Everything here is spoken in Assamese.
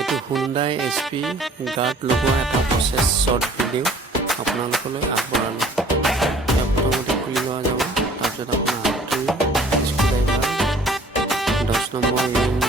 এইটো হুণ্ডাই SP গাৰ্ড লগোৱা এটা প্ৰচেছ শ্বৰ্ট ভিডিঅ' আপোনালোকলৈ আগবঢ়ালোঁ। ইয়াক প্ৰথমতে খুলি লোৱা যাব। তাৰপিছত আপোনাৰ স্ক্ৰুড্ৰাইভাৰ 10 নম্বৰ ৰিং